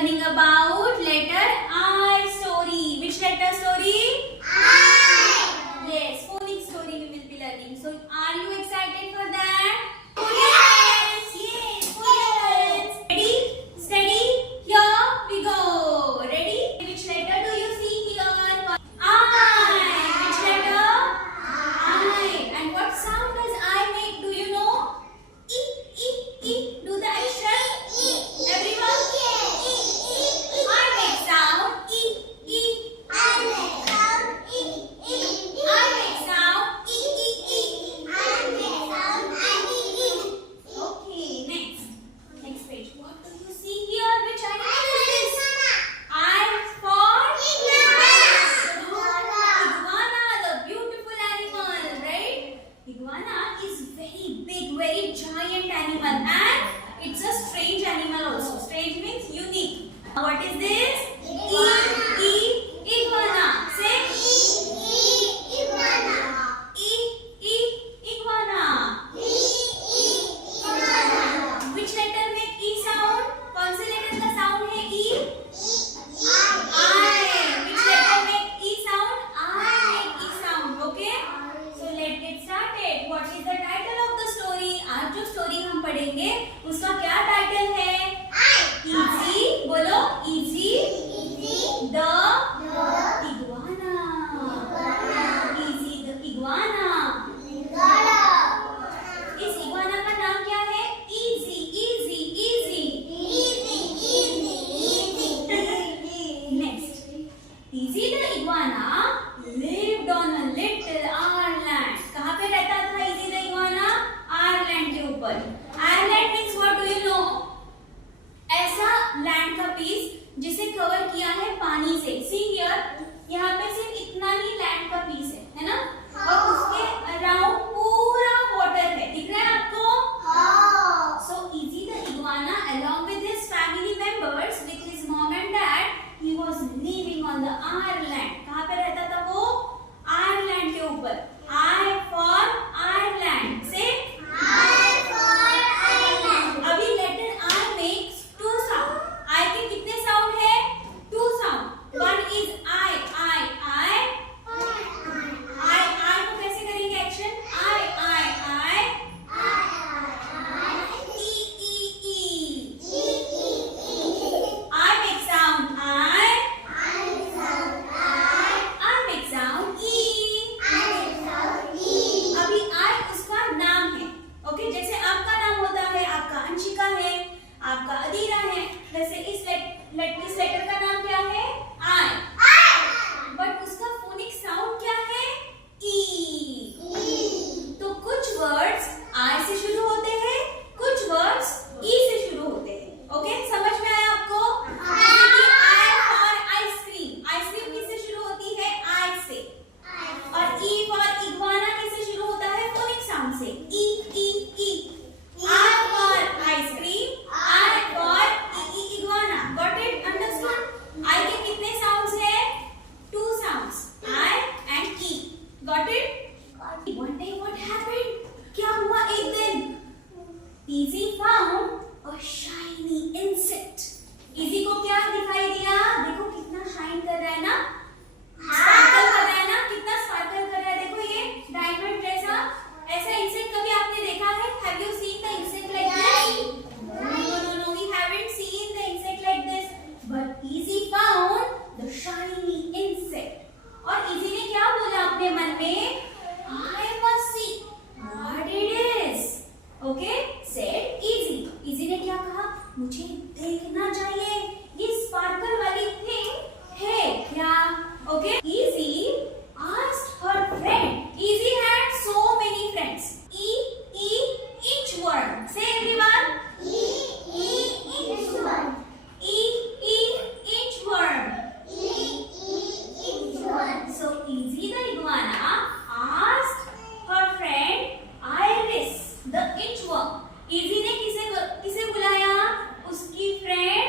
learning about letter I story. Which letter story? I. Yes, phonics story we will be learning. So, are you excited for that? Yes, yes, yes. Ready, steady, here we go. Ready? Which letter do you see here? I. Which letter? I. And what sound does I make? Do you know? E, E, E. Do the action. Everyone? I make sound. E, E. I make sound. E, E. I make sound. E, E, E. I make sound. E, E. Okay, next. Next page. What do you see here? Which animal is this? I for iguana, the beautiful animal, right? Iguana is very big, very giant animal, and it's a strange animal also. Strange means unique. What is this? Iguana. Say iguana. Iguana. Which letter make E sound? कौन से letter का sound है E? I. Which letter make E sound? I make E sound. Okay? So let's get started. What is the title of the story? आज जो story हम पढ़ेंगे उसका क्या title है? Easy. बोलो easy. The iguana. Easy the iguana. इस iguana का नाम क्या है? Easy. Next. Easy the iguana lived on a little island. कहाँ पे रहता था Easy the iguana? Ireland के ऊपर. Ireland means what do you know? ऐसा लैंड का पीस जिसे कवर किया है पानी से. See here, यहाँ पे सिर्फ इतना ही लैंड का पीस है ना? और उसके अराउंड पूरा वाटर है. दिख रहा है आपको? So Easy the iguana, along with his family members, with his mom and dad, he was living on the Ireland. कहाँ पे रहता था वो? Ireland के ऊपर. I for Ireland. Say I for Ireland. अभी letter I makes two sound. I के कितने sound है? Two sound. One is I को कैसे करेंगे action? I. I make sound I make sound E. अभी I उसका नाम है. ओके, जैसे आपका नाम होता है, आपका अंशिका है, आपका अदीरा है, वैसे इस लेटर का नाम क्या है? I. बट उसका फोनिक साउंड क्या है? E. तो कुछ वर्ड्स I से शुरू होते हैं, कुछ वर्ड्स E से शुरू होते हैं. ओके, समझ में आया आपको? जैसे कि I for आइसक्रीम. आइसक्रीम किससे शुरू होती है? I से. और E for इग्वाना किससे शुरू होता है? फोनिक साउंड से. E. I for ice cream. I for iguana. Got it? Understood? I के कितने sounds है? Two sounds. I and E. Got it? One day what happened? क्या हुआ एक दिन? Easy found a shiny insect. Easy को क्या दिखाई दिया? देखो कितना शाइन कर रहा है ना? स्पार्कल कर रहा है ना? कितना स्पार्कल कर रहा है? देखो ये डायमंड जैसा. ऐसा इंसेक्ट कभी आपने देखा है? Have you seen the insect like this? No. We haven't seen the insect like this. But Easy found the shiny insect. और Easy ने क्या बोला अपने मन में? I must see what it is. Okay? Said Easy. Easy ने क्या कहा? मुझे देखना चाहिए. ये स्पार्कल वाली थिंग है क्या? Okay? Easy asked her friend. Easy had so many friends. Inchworm. Say everyone. Inchworm. Inchworm. So Easy the iguana asked her friend Iris the inchworm. Easy ने किसे बुलाया? उसकी friend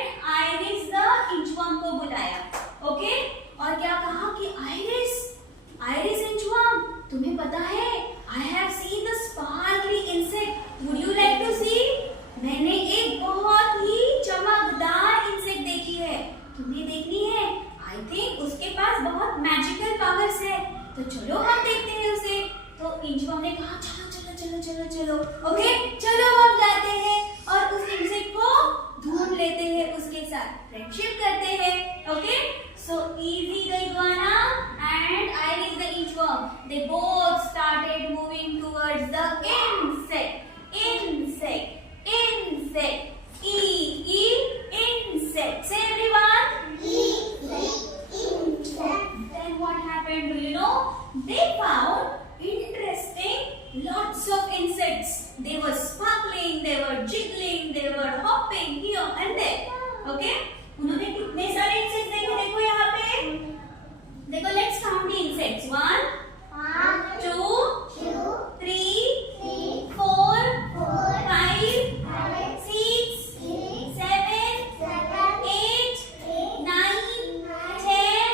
they both started moving towards the insect. Insect. Insect. Insect. Say everyone. Then what happened? Do you know? They found interesting lots of insects. They were sparkling, they were jiggling, they were hopping here and there. Okay? उन्होंने कितने सारे insects देखे? देखो यहाँ पे. देखो, let's count the insects. 1, 2, 3, 4, 5, 6, 7, 8, 9, 10,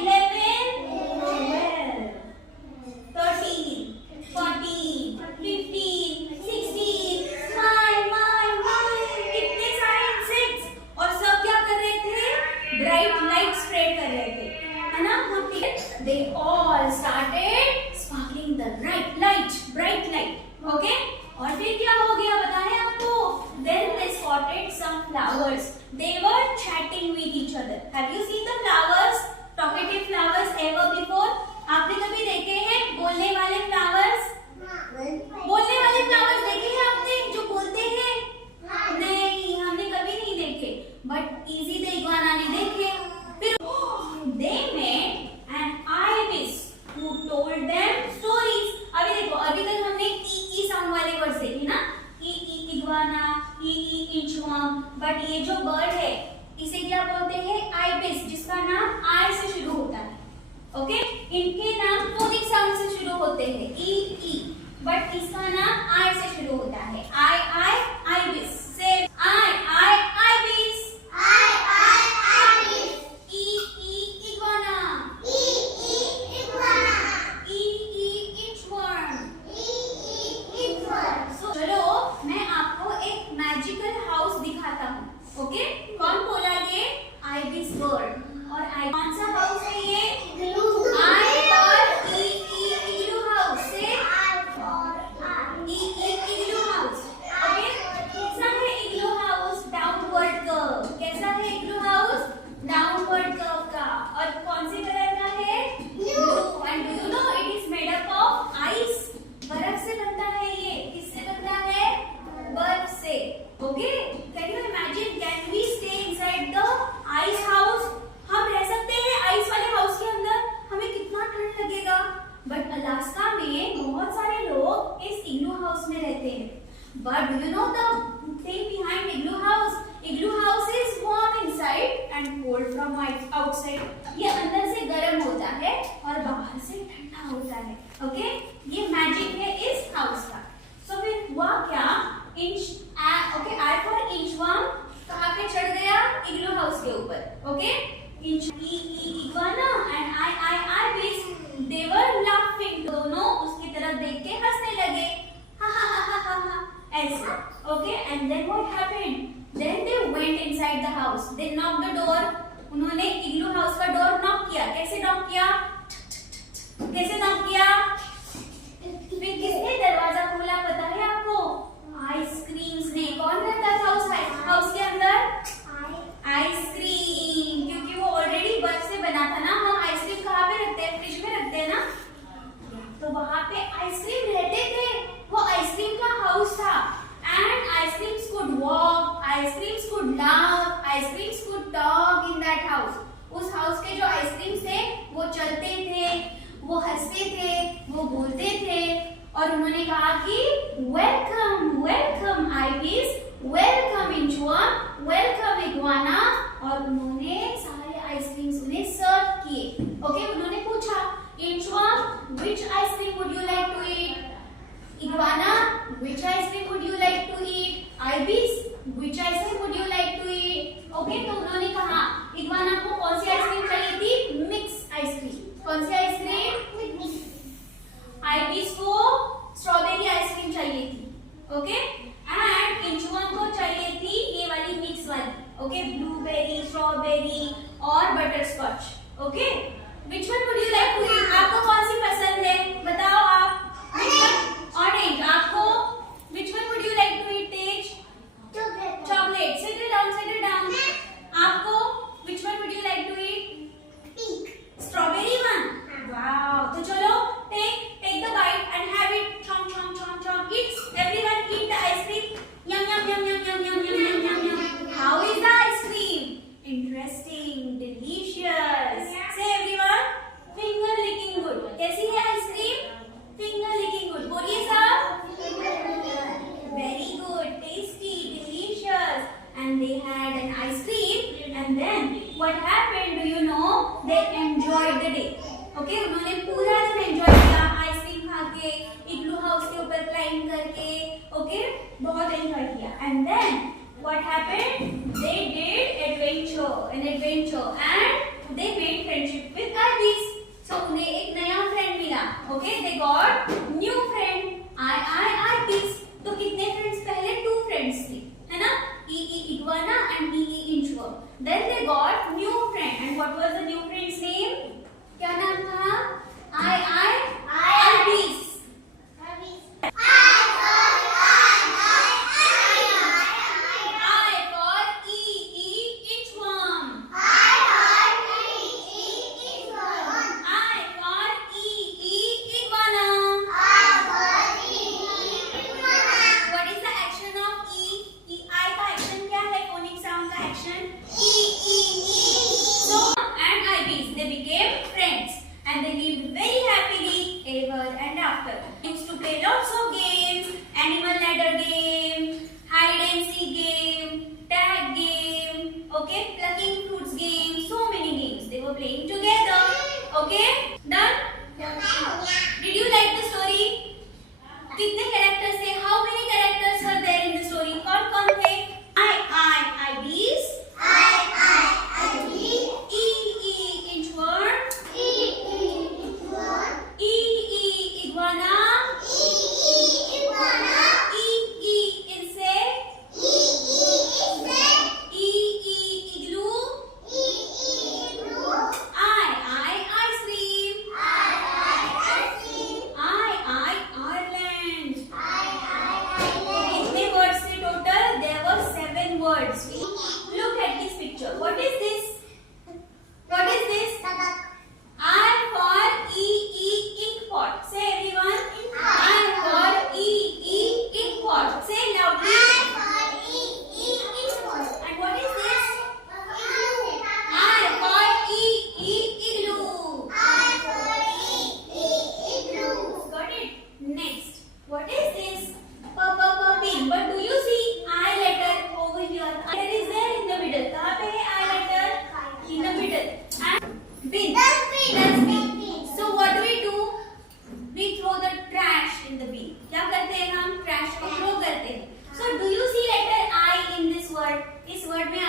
11, 12, 13, 14, 15, 16. कितने सारे insects. और सब क्या कर रहे थे? Bright light spread कर रहे थे, है ना? They all started sparkling the bright light. Okay? और फिर क्या हो गया बताएं आपको? Then they spotted some flowers. They were chatting with each other. Have you seen the flowers? Talkative flowers ever before? आपने कभी देखे हैं बोलने वाले flowers? बोलने वाले flowers देखे हैं आपने जो बोलते हैं? नहीं, हमने कभी नहीं देखे. But easy the iguana ने देखे. फिर they met an ibis who told them stories. अभी देखो, अभी तक हमने ई साउंड वाले वर्ड देखे ना, इग्वाना, इंचवर्म. बट ये जो बर्ड है इसे क्या बोलते हैं? आइबिस, जिसका नाम आई से शुरू होता है. ओके? इनके नाम फोनिक साउंड से शुरू होते हैं, ई, बट इसका नाम आई से शुरू होता है. आइबिस. से आई आइबिस. चलो मैं आपको एक मैजिकल हाउस दिखाता हूँ. ओके? कौन बोला ये? Ibis bird. और कौन सा हाउस है ये? आई और इग्लू हाउस. से इग्लू हाउस. ओके? कैसा है इग्लू हाउस? Downward curve. कैसा है इग्लू हाउस? डाउनवर्ड कर्व का. और कौन से कलर का है? Blue. And do you know it is made up of ice. बर्फ से बनता है ये. किससे बनता है? बर्फ से. Okay? Can you imagine? Can we stay inside the ice house? हम रह सकते हैं आइस वाले हाउस के अंदर? हमें कितना ठंड लगेगा. बट अलास्का में बहुत सारे लोग इस इग्लू हाउस में रहते हैं. But do you know the thing behind igloo house? Igloo house is warm inside and cold from outside. ये अंदर से गर्म होता है और बाहर से ठंडा होता है. ओके? ये मैजिक है इस हाउस का. सो फिर हुआ क्या? ओके, आई फॉर इंचवर्म कहाँ पे चढ़ गया? इग्लू हाउस के ऊपर. Okay? Iguana and ibis they were laughing. दोनों उसकी तरफ देख के हंसने लगे. हा हा हा हा हा ऐसे. Okay? And then what happened? Then they went inside the house. They knocked the door. उन्होंने इग्लू हाउस का डोर नॉक किया. कैसे नॉक किया? कैसे नॉक किया? फिर किसने दरवाजा खोला पता है आपको? आइसक्रीम्स ने. कौन रहता था उस हाउस के अंदर? आइसक्रीम. क्योंकि वो ऑलरेडी बर्फ से बना था ना. हम आइसक्रीम कहाँ पे रखते हैं? फ्रिज में रखते हैं ना. तो वहां पे आइसक्रीम रहते थे. वो आइसक्रीम का हाउस था. And ice creams could walk, ice creams could laugh, ice creams could talk in that house. उस हाउस के जो आइसक्रीम्स थे वो चलते थे, वो हंसते थे, वो बोलते थे. और उन्होंने कहा कि welcome welcome ibis, welcome inchworm, welcome iguana. और उन्होंने सारे आइसक्रीम्स उन्हें सर्व किए. ओके? उन्होंने पूछा inchworm which ice cream would you like to eat? Iguana which ice cream would you like to eat? Ibis which ice cream would you like to eat? Okay? तो उन्होंने कहा इग्वाना को कौन सी आइसक्रीम चाहिए थी? Mix ice cream. कौन सी आइसक्रीम? आइबिस को strawberry ice cream चाहिए थी. ओके? एंड इंचवर्म को चाहिए थी ये वाली मिक्स वाली. ओके? ब्लूबेरी, स्ट्रॉबेरी और butterscotch. Okay? Which one would you like to eat? आपको कौन सी पसंद है? बताओ आप. ऑरेंज. आपको which one would you like to eat? तेज? Chocolate. Sit down, sit down. आपको which one would you like to eat? Pink. Strawberry one. Wow. तो चलो take what happened? Do you know? They enjoyed the day. Okay, उन्होंने पूरा दिन enjoy किया, ice cream खा के, इग्लू हाउस के ऊपर क्लाइंब करके, ओके, बहुत एंजॉय किया. And then what happened? They did an adventure and they made friendship with Arby's. So उन्हें एक नया फ्रेंड मिला. Okay, they got new friend. Arby's. तो कितने फ्रेंड्स? पहले 2 फ्रेंड्स थे, है ना? Iguana and inchworm. Then they got new friend. And what was the new friend's name? क्या नाम था? Arby's. And they lived very happily ever and after. Used to play lots of games, animal ladder game, hide and seek game, tag game, okay, plucking fruits game, so many games they were playing together. Okay, done? Did you like the story? कितने characters थे? How many characters were there in the story? कौन थे? Ibis. Inchworm. Iguana. Insect. Igloo. Ice cream. Ireland. कितने words थे total? There were 7 words. Look at this picture. What is this? I for inkpot. Say everyone. I for inkpot. Say loudly. And what is this? I for igloo. Got it? Next. What is this? Pin. But do you see I letter over here? Letter is there in the middle. कहाँ पे है I letter? In the middle. And bin. Dustbin. So what do? We throw the trash in the bin. क्या करते हैं हम? Trash को throw करते हैं. So do you see letter I in this word? इस word में